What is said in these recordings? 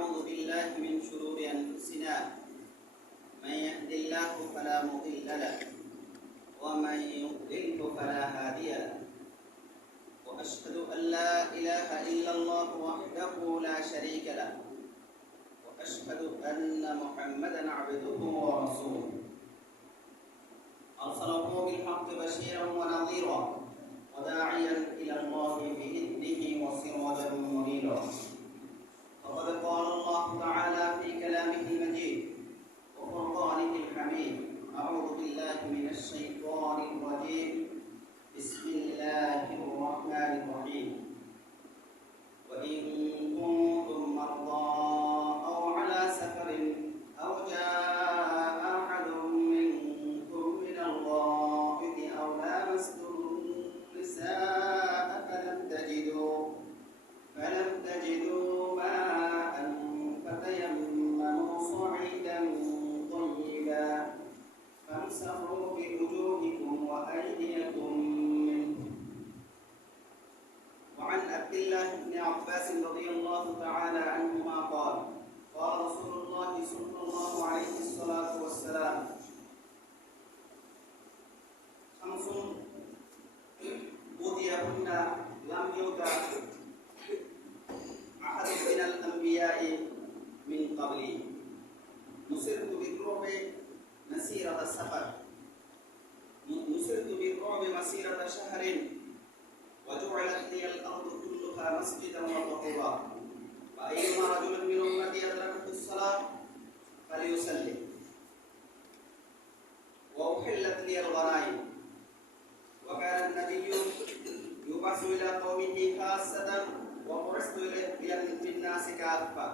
ونعوذ بالله من شرور أنفسنا من يهد الله فلا مضل له ومن يضلل فلا هادي له وأشهد أن لا إله إلا الله وحده لا شريك له وأشهد أن محمدا عبده ورسوله أرسله بالحق بشيرا ونظيرا وداعيا إلى الله بإذنه وسراجا منيرا فقد قال الله تعالى في كلامه المجيد وفرقانه الحميد أعوذ بالله من الشيطان الرجيم بسم الله الرحمن الرحيم وإن كنتم مرضى أو على سفر أو جاء أحد منكم من الغائط أو لامستم النساء فلم تجدوا ماء فتيمموا صعيدا طيبا فامسحوا بوجوهكم وأيديكم منه. وعن عبد الله بن عباس رضي الله تعالى عنهما قال قال رسول الله صلى الله عليه الصلاة والسلام خمس أوتيهن لم يؤت أحد من الأنبياء من قبلي نصرت بالرعب مسيرة شهر وجعلت لي الأرض كلها مسجدا وطهورا فأيما رجل من أمتي أدركته الصلاة فليصلي وأحلت لي الغنائم وكان النبي يبعث إلى قومه خاصة وبعثت إلى الناس كافة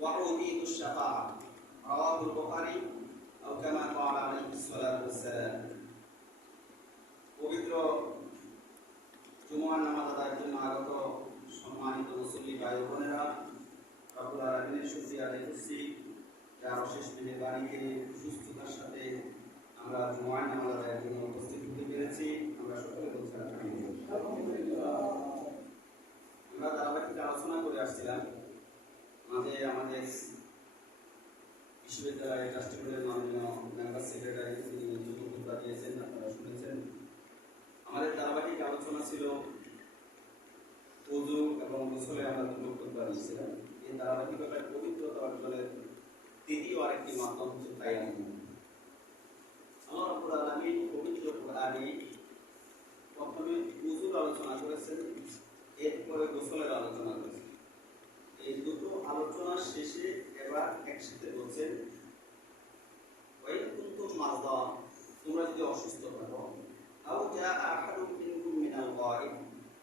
وأوتيت الشفاعة رواه البخاري أو كما قال عليه الصلاة والسلام. পবিত্র জুমার নামাজ আদায়ের জন্য আগত সম্মানিত মুসল্লি ভাই বোনেরা, রব্বুল আলামিনের শুকরিয়া আদায় করছি যার অশেষ মেহেরবানিতে সুস্থতার সাথে আমরা জুমার নামাজ আদায়ের জন্য উপস্থিত হতে পেরেছি। আমরা সকলে বলছি আলহামদুলিল্লাহ। আমরা ধারাবাহিক আলোচনা করে আসছিলাম মাঝে আমাদের বিশ্ববিদ্যালয়ের ট্রাস্টি বোর্ডের মাননীয় মেম্বার সেক্রেটারি তিনি বক্তব্য দিয়েছেন, আপনারা শুনেছেন। আমাদের ধারাবাহিক আলোচনা ছিল ওযু এবং গোসলে আমরা বক্তব্য দিয়েছিলাম। এই ধারাবাহিকতার পবিত্রতা অর্জনের তৃতীয় আরেকটি মাধ্যম হচ্ছে তায়াম্মুম। আল্লাহ রাব্বুল আলামিন পবিত্র কোরআনে প্রথমে ওযুর আলোচনা করেছেন, এরপরে গোসলের আলোচনা করেছেন। এই দুটো আলোচনার শেষে এবার একসাথে বলছেন ওয়াইন কুনতুম মারদা, তোমরা যদি অসুস্থ থাকো, আও জা আহাদুম মিনকুম মিনাল গায়ব,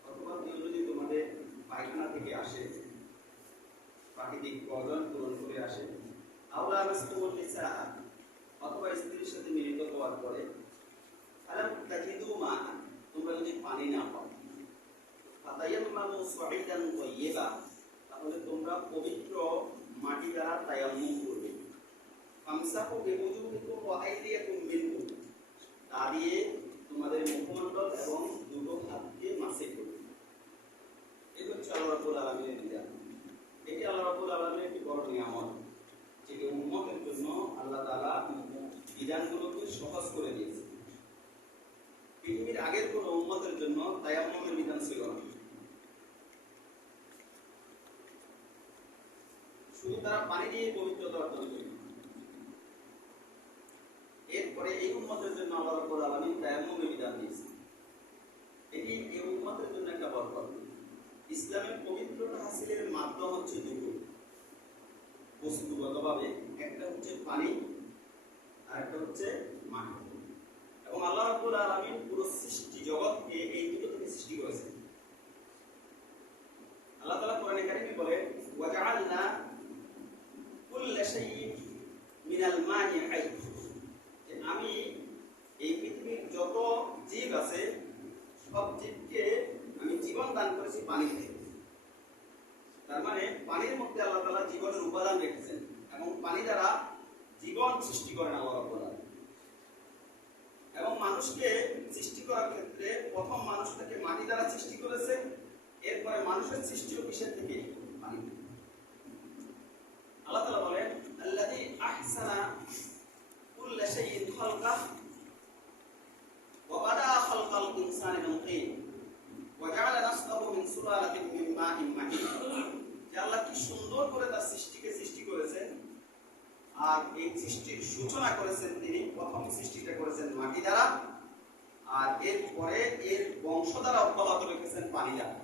অথবা কেউ যদি তোমাদের পায়খানা থেকে আসে, প্রাকৃতিক প্রয়োজন পূরণ করে আসে, আও লামাসতুমুন নিসা, অথবা স্ত্রীর সাথে মিলিত হওয়ার পরে, ফালাম তাজিদু মা, তোমরা যদি পানি না পাও, ফাতায়াম্মামু সাঈদান তাইয়্যিবা, তাহলে তোমরা পবিত্র মাটি দ্বারা তায়াম্মুম করবে। ফামসাহু বিওজুহিকুম ওয়া আইদিয়াকুম মিনহু, তা দিয়ে তোমাদের মুখমণ্ডল এবং দুটো হাতকে মাসে করবে। এই হচ্ছে আল্লাহ রাব্বুল আলামিনের বিধান। এটি আল্লাহ রাব্বুল আলামিনের একটি বড় নিয়ামত, যে উম্মতের জন্য আল্লাহ তাআলা বিধানগুলোকে সহজ করে দিয়েছে। পৃথিবীর আগের কোন উম্মতের জন্য তায়াম্মুমের বিধান ছিল না, শুধু তারা পানি দিয়ে পবিত্রতা অর্জন করে। এরপরে এই উম্মতের জন্য আল্লাহ রাব্বুল আলামিন তায়াম্মুমের বিধান দিয়েছে। এটি এই উম্মতের জন্য একটা বরকত। ইসলামের পবিত্রতা হাসিলের মাধ্যম হচ্ছে দুটো বস্তুগতভাবে, একটা হচ্ছে পানি আর একটা হচ্ছে মাটি। এবং আল্লাহ রাব্বুল আলামিন পুরো সৃষ্টি জগৎকে এই দুটো থেকে সৃষ্টি করেছেন। আল্লাহ তাআলা কোরআনে কারিমে বলেন ওয়াজআলনা কুল্লা শাইইন মিনাল মা'i হাই, যে আমি এই পৃথিবীর যত জীব আছে সব জীবকে আমি জীবন দান করেছি পানি থেকে। তার মানে পানির মধ্যে আল্লাহ তাআলা জীবনের উপাদান রেখেছেন এবং পানি দ্বারা জীবন সৃষ্টি করেন আল্লাহ রাব্বুল আলামিন। এবং মানুষকে সৃষ্টি করার ক্ষেত্রে প্রথম মানুষটাকে মাটি দ্বারা সৃষ্টি করেছে, এরপরে মানুষের সৃষ্টিও কিসের থেকে? পানি। সুন্দর করে তার সৃষ্টি করেছেন। আর এই সৃষ্টির সূচনা করেছেন তিনি, প্রথম সৃষ্টিটা করেছেন মাটি দ্বারা, আর এরপরে এর বংশ দ্বারা অব্যাহত রেখেছেন পানি দ্বারা।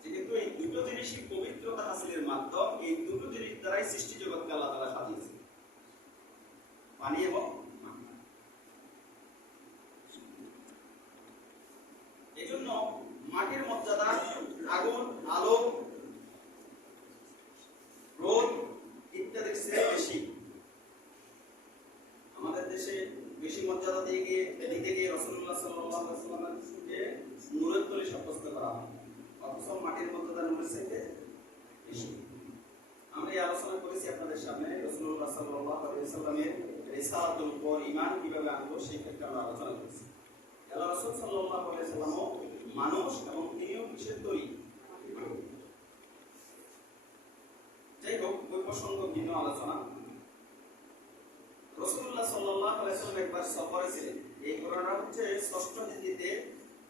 যেহেতু এই দুটো জিনিসই পবিত্রতা হাসিলের মাধ্যম, এই দুটো জিনিস দ্বারাই সৃষ্টি জগৎকে আল্লাহ তাআলা সাজিয়েছেন, পানি এবং মাটি। এই জন্য মাটির মর্যাদা আগুন, আলো, রোদ ইত্যাদির চেয়ে বেশি। আমাদের দেশে বেশি মর্যাদা দিতে গিয়ে রাসূলুল্লাহ সাল্লাল্লাহু আলাইহি ওয়াসাল্লামকে নূরের তলী সাব্যস্ত করা হয়, অথচ মাটির মর্যাদা নূরের চেয়ে বেশি। আমরা এই আলোচনা করেছি আপনাদের সামনে রাসূলুল্লাহ সাল্লাল্লাহু আলাইহি ওয়াসাল্লামের রিসালাতুল উপর ঈমান কিভাবে আনবো সেই ক্ষেত্রে আমরা আলোচনা করেছি। আল্লাহ রাসূল সাল্লাল্লাহু আলাইহি ওয়াসাল্লামও মানুষ এবং তিনিও কিসের তৈরি? যাই হোক, ওই প্রসঙ্গ ভিন্ন আলোচনা। রাসূলুল্লাহ সাল্লাল্লাহু আলাইহি ওয়াসাল্লাম একবার সফরে ছিলেন। এই ঘটনাটা হচ্ছে ষষ্ঠ হিজরিতে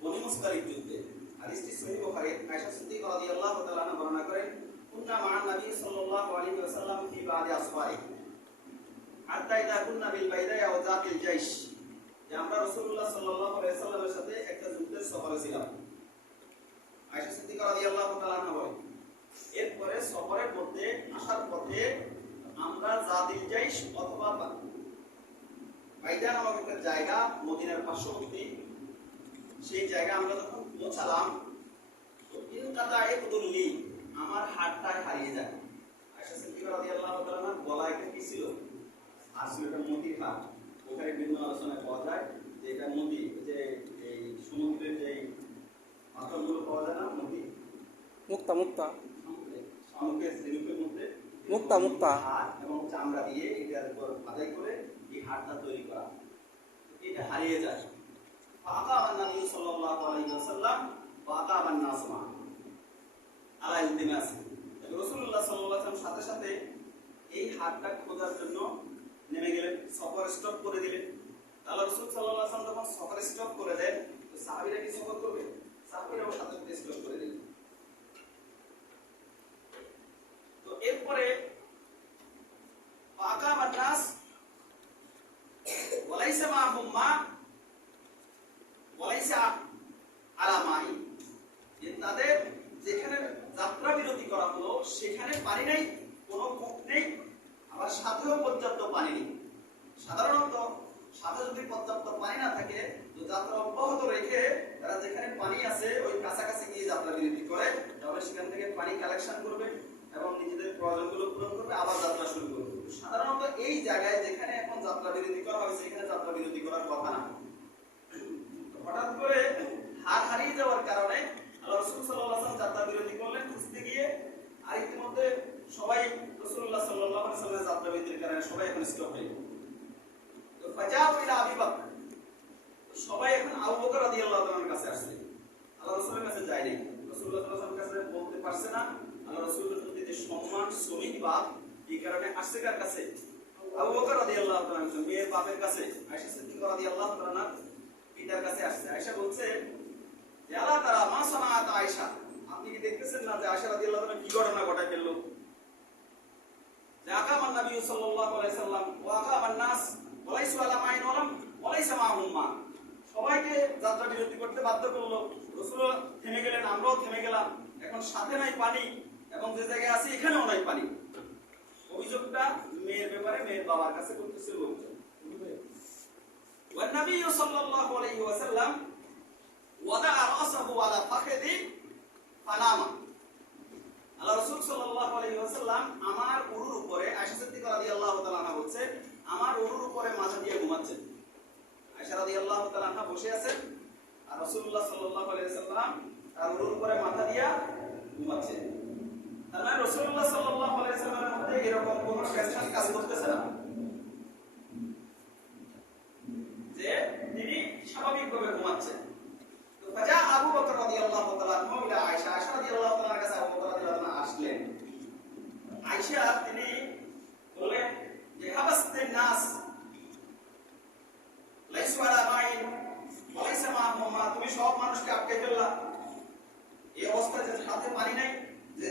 বনী মুসতালিক যুদ্ধে। হাদিসটি সহিহ বুখারী। আয়েশা সিদ্দিকা রাদিয়াল্লাহু তাআলা আনহা বর্ণনা করেন, কুননা মা নবী সাল্লাল্লাহু আলাইহি ওয়াসাল্লাম ফি বাদি আসফারি হাত্তা ইযা কুননা বিল বাইদায়া ওয়া যাতিল জাইশ, যে আমরা রাসূলুল্লাহ সাল্লাল্লাহু আলাইহি ওয়াসাল্লামের সাথে একটা যুদ্ধের সফরে ছিলাম। আয়েশা সিদ্দিকা রাদিয়াল্লাহু তাআলা আনহা বলেন, এরপরে সফরের মধ্যে আসার পথে আমরা যাতিল জাইশ অথবা বাইদা নামক একটা জায়গা মদিনার পার্শ্ববর্তী, সেই জায়গা আমরা যখন পৌঁছালাম তো ইনকাতা ইবদুল্লি, আমার হাতটা হারিয়ে যায়। আয়েশা সিদ্দিকা রাদিয়াল্লাহু তাআলা গলায় একটা কি ছিল? আর ছিল একটা মতির হাত। ওখানে বিভিন্ন আলোচনায় পাওয়া যায় যে এটা মতি, যে এই সমুদ্রের যে পাথরগুলো পাওয়া যায় না, মতি, মুক্তা মুক্তা শামুকের ঝিনুকের মধ্যে মুক্তা মুক্তা হাত এবং চামড়া দিয়ে এটার উপর বাঁধাই করে এই হাতটা তৈরি করা, এটা হারিয়ে যায়। ফাকা নবী সাল্লাল্লাহু আলাইহি ওয়াসাল্লাম ফাকা নাস মা আলা ইলতিমাস, রাসূলুল্লাহ সাল্লাল্লাহু আলাইহি ওয়াসাল্লাম সাথে সাথে এই হাতটা খোঁজার জন্য নেমে গেলেন, সফর স্টপ করে দিলেন। আল্লাহ রাসূল সাল্লাল্লাহু আলাইহি ওয়াসাল্লাম যখন সফর স্টপ করে দেন, তো সাহাবীরা কি সফর করবে? সাহাবীরাও সাথে সাথে স্টপ করে দিলেন। তো এরপরে ফাকা নাস ওয়ালাইসা মাহুম মা ওয়ালাইসা আলা মাই, যে তাদের যেখানে যাত্রা বিরতি করা হলো সেখানে পানি নাই, কোনো কূপ নেই, আবার সাথেও পর্যাপ্ত পানি নেই। সাধারণত সাথে যদি পর্যাপ্ত পানি না থাকে তো যাত্রা অব্যাহত রেখে তারা যেখানে পানি আছে ওই কাছাকাছি গিয়ে যাত্রা বিরতি করে, তাহলে সেখান থেকে পানি কালেকশন করবে এবং নিজেদের প্রয়োজনগুলো পূরণ করবে, আবার যাত্রা শুরু করবে। সাধারণত এই জায়গায় যেখানে এখন যাত্রা বিরতি করা হয়েছে এখানে যাত্রা বিরতি করার কথা না। হঠাৎ করে হাত হারিয়ে যাওয়ার কারণে আল্লাহ রাসূল সাল্লাল্লাহু আলাইহি ওয়াসাল্লাম যাত্রা বিরতি করলেন খুঁজতে গিয়ে, আর ইতিমধ্যে সবাই রাসূলুল্লাহ সাল্লাল্লাহু আলাইহি ওয়াসাল্লামের যাত্রা বিরতির কারণে সবাই এখন স্টপ হয়ে গেল। তো ফাজাউ ইলা আবি বকর, সবাই এখন আবু বকর রাদিয়াল্লাহু তাআলার কাছে আসছে, আল্লাহ রাসূলের কাছে যায় নাই। রাসূলুল্লাহ সাল্লাল্লাহু আলাইহি ওয়াসাল্লামের কাছে বলতে পারছে না, আল্লাহ রাসূলের প্রতি যে সম্মান শ্রমিক ভাব, এই কারণে আসছে কার কাছে? আবু বকর রাদিয়াল্লাহু তাআলার কাছে, মেয়ের বাপের কাছে, আয়েশা সিদ্দিকা রাদিয়াল্লাহু তাআলার পিতার কাছে আসছে। আয়েশা বলছে যে আলা তারা মা সানাত আয়েশা, আপনি কি দেখতেছেন না যে আয়েশা রাদিয়াল্লাহু তাআলা কি ঘটনা ঘটায় ফেললো? যে আকামান নবী সাল্লাল্লাহু আলাইহি সাল্লাম ওয়া আকামান নাস ওয়ালাইসা আলা মাইন ওয়ালাইসা মাহুম মা, সবাইকে যাত্রা বিরতি করতে বাধ্য করলো, রাসূল থেমে গেলেন, আমরাও থেমে গেলাম, এখন সাথে নাই পানি এবং যে জায়গায় আছি এখানেও নাই পানি। অভিযোগটা মেয়ের ব্যাপারে মেয়ের বাবার কাছে করতেছে লোকজন। ওয়া নবী সাল্লাল্লাহু আলাইহি ওয়াসাল্লাম ওয়াদা রাসাহু আলা ফাখদি ফানামা, আল্লাহ রাসূল সাল্লাল্লাহু আলাইহি ওয়াসাল্লাম আমার উরুর উপরে, আয়েশা সিদ্দিকা রাদিয়াল্লাহু তাআলা আনহা বলছে, আমার উরুর উপরে মাথা দিয়ে ঘুমাচ্ছেন। আয়েশা রাদিয়াল্লাহু তাআলা আনহা বসে আছেন আর রাসূলুল্লাহ সাল্লাল্লাহু আলাইহি ওয়াসাল্লাম তার উরুর উপরে মাথা দিয়ে ঘুমাচ্ছেন। তার মানে রাসূলুল্লাহ সাল্লাল্লাহু আলাইহি ওয়াসাল্লামের মধ্যে এরকম কোনো টেনশন কাজ করতেছে না, যে তিনি স্বাভাবিকভাবে ঘুমাচ্ছেন। তো ফাজা আবু বকর রাদিয়াল্লাহু তাআলা আনহু ইলা আয়েশা, আয়েশা রাদিয়াল্লাহু তাআলার কাছে আবু বকর রাদিয়াল্লাহু তাআলা আসলেন। আয়েশা তিনি বলেন যে হাবাসতিন নাস লাইসু আলা মাইন ওয়ালাইসা মাহুম মা, তুমি সব মানুষকে আটকে ফেললা। এই অবস্থায় যে হাতে পানি নাই, যে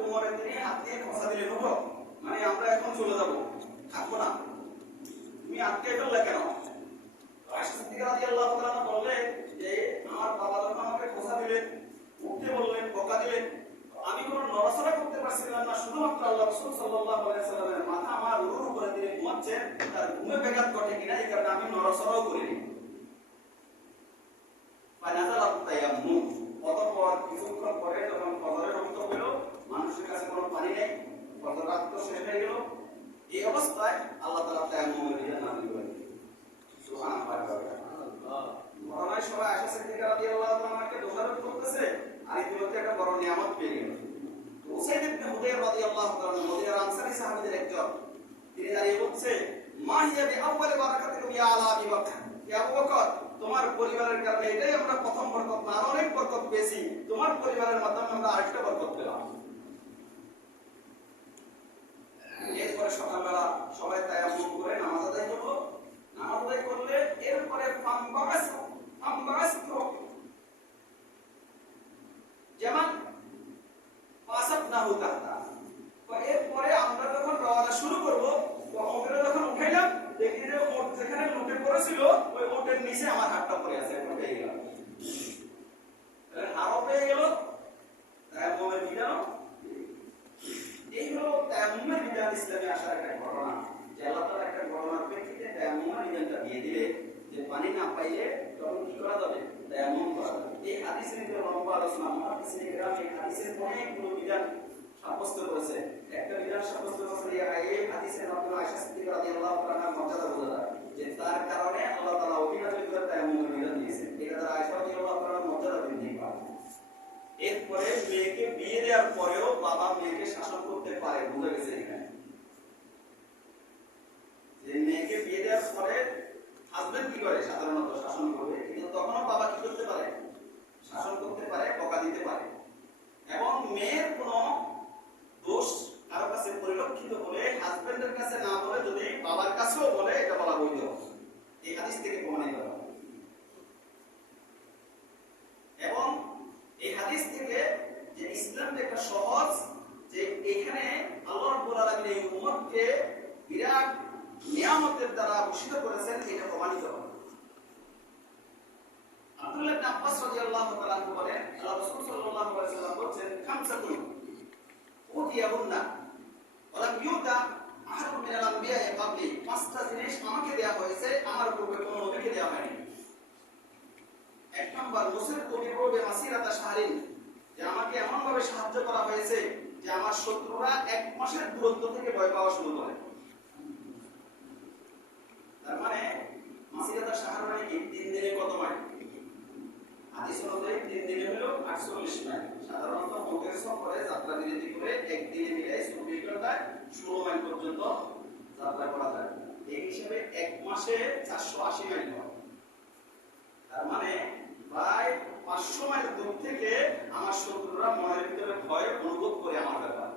কোমরে তিনি হাত দিয়ে খসা দিলেন, উঠো, মানে আমরা এখন চলে যাব, থাকবো না, তুমি আটকে ফেললে কেন? আয়েশা সিদ্দিকা রাদিয়াল্লাহু তাআলা বললেন যে আমার বাবা যখন আমাকে খসা দিলেন, উঠতে বললেন, বকা দিলেন, আমি কোনো নড়াচড়া করতে পারছিলাম না, শুধুমাত্র আল্লাহ রাসূল সাল্লাল্লাহু আলাইহি ওয়াসাল্লামের মাথা আমার উপরে দিয়ে ঘুমাচ্ছেন, তার ঘুমে ব্যাঘাত ঘটে কিনা এই কারণে আমি নড়াচড়াও করিনি। ফানাজালাত তায়াম্মুম, অতঃপর কিছুক্ষণ পরে যখন ফজরের ওয়াক্ত হলো, মানুষের কাছে কোনো পানি নেই, ফজর রাত তো শেষ হয়ে গেল, এই অবস্থায় আল্লাহ তাআলা তায়াম্মুমের বিধান নাযিল করেন। সুবহানাল্লাহ। ঘটনায় সবাই আয়েশা সিদ্দিকা রাদিয়াল্লাহু তাআলাকে দোষারোপ করতেছে, আর ইতিমধ্যে একটা বড় নিয়ামত পেয়ে গেল। উসাইদ ইবনে হুদায়র রাদিয়াল্লাহু তাআলা মদিনার আনসারী সাহাবীদের একজন, তিনি দাঁড়িয়ে বলছে, মা হিয়া বিআউয়ালি বারাকাতিকুম ইয়া আলা আবি বকর, হে আবু বকর, তোমার পরিবারের কারণে এটাই আমরা প্রথম বরকত না, অনেক বরকত পেয়েছি, তোমার পরিবারের মাধ্যমে আমরা আরেকটা বরকত পেলাম। এরপরে সকালবেলা সবাই তায়াম্মুম করে নামাজ আদায় করলো, নামাজ আদায় করলে এরপরে যেমন পাসাবনাহু তাহতা, এরপরে আমরা যখন রওনা শুরু করব, ওখানে যখন উঠাইলাম দেখি যে ওট যেখানে লুটে পড়েছিল ওই ওটের নিচে আমার হাতটা পড়ে আছে, এখন পেয়ে গেলাম, হাতও পেয়ে গেল, তায়াম্মুমের বিধান। এই হলো তায়াম্মুমের বিধান ইসলামে আসার একটা ঘটনা, যে আল্লাহ তাআলা একটা ঘটনার প্রেক্ষিতে তায়াম্মুমের বিধানটা দিয়ে দিলে যে পানি না পাইলে তখন কি করা যাবে, তায়াম্মুম করা যাবে। এই হাদিসের ভিতরে লম্বা আলোচনা, মুহাদ্দিসিন ইকরাম এই হাদিসের অনেকগুলো বিধান সাব্যস্ত করেছে। একটা বিধান সাব্যস্ত করেছে এই হাদিসের মাধ্যমে আয়েশা সিদ্দিকা রাদিয়াল্লাহু তাআলার মর্যাদা বোঝা যায়, যে তার কারণে আল্লাহ তাআলা অভিনাজিল করে তায়াম্মুমের বিধান দিয়েছেন, এটা দ্বারা আয়েশা রাদিয়াল্লাহু তাআলার মর্যাদা বৃদ্ধি পায়। এরপরে মেয়েকে বিয়ে দেওয়ার পরেও বাবা মেয়েকে শাসন করতে পারে, বুঝা গেছে এখানে, যে মেয়েকে বিয়ে দেওয়ার পরে হাজবেন্ড কি করে, সাধারণত শাসন করবে, কিন্তু তখনও বাবা কি করতে পারে, শাসন করতে পারে, বকা দিতে পারে। এবং মেয়ের কোনো দোষ কারো কাছে পরিলক্ষিত হলে হাজবেন্ডের কাছে না বলে যদি বাবার কাছেও বলে, এটা বলা বৈধ, এই হাদিস থেকে প্রমাণিত হয়। এবং এই হাদিস থেকে যে ইসলাম যে একটা সহজ, যে এখানে আল্লাহ রাব্বুল আলামিন এই উম্মতকে বিরাট নিয়ামতের দ্বারা ভূষিত করেছেন, এটা প্রমাণিত হয়। আব্দুল্লাহ ইবনে আব্বাস রাদিয়াল্লাহু তাআলা বলেন, আল্লাহ রাসূল সাল্লাল্লাহু আলাইহি ওয়াসাল্লাম বলেন, খামসাতুন উতিয়াহুন্না ওয়া লাম ইউতা আহাদুন মিনাল আমবিয়া ক্বাবলি, পাঁচটা জিনিস আমাকে দেয়া হয়েছে, আমার পূর্বে কোনো নবীকে দেয়া হয়নি। এক নম্বর, মুসির তুবিরু বিমাসিরাতা শাহরিন, যে আমাকে এমন ভাবে সাহায্য করা হয়েছে যে আমার শত্রুরা এক মাসের দূরত্ব থেকে ভয় পাওয়া শুরু করে। তার মানে মাসিরাতা শাহর মানে কি, 3 দিনে কত মাইল? হাদিস অনুযায়ী 3 দিনে হলো 48 মাইল। সাধারণত মক্কার সফরে যাত্রা বিরতি করে একদিনে মিলাই 24 ঘন্টায় 16 মাইল পর্যন্ত যাত্রা করা যায়। এই হিসাবে এক মাসে 480 মাইল হয়। তার মানে প্রায় 500 মাইল দূর থেকে আমার শত্রুরা মনের ভিতরে ভয় অনুভব করে আমার ব্যাপার।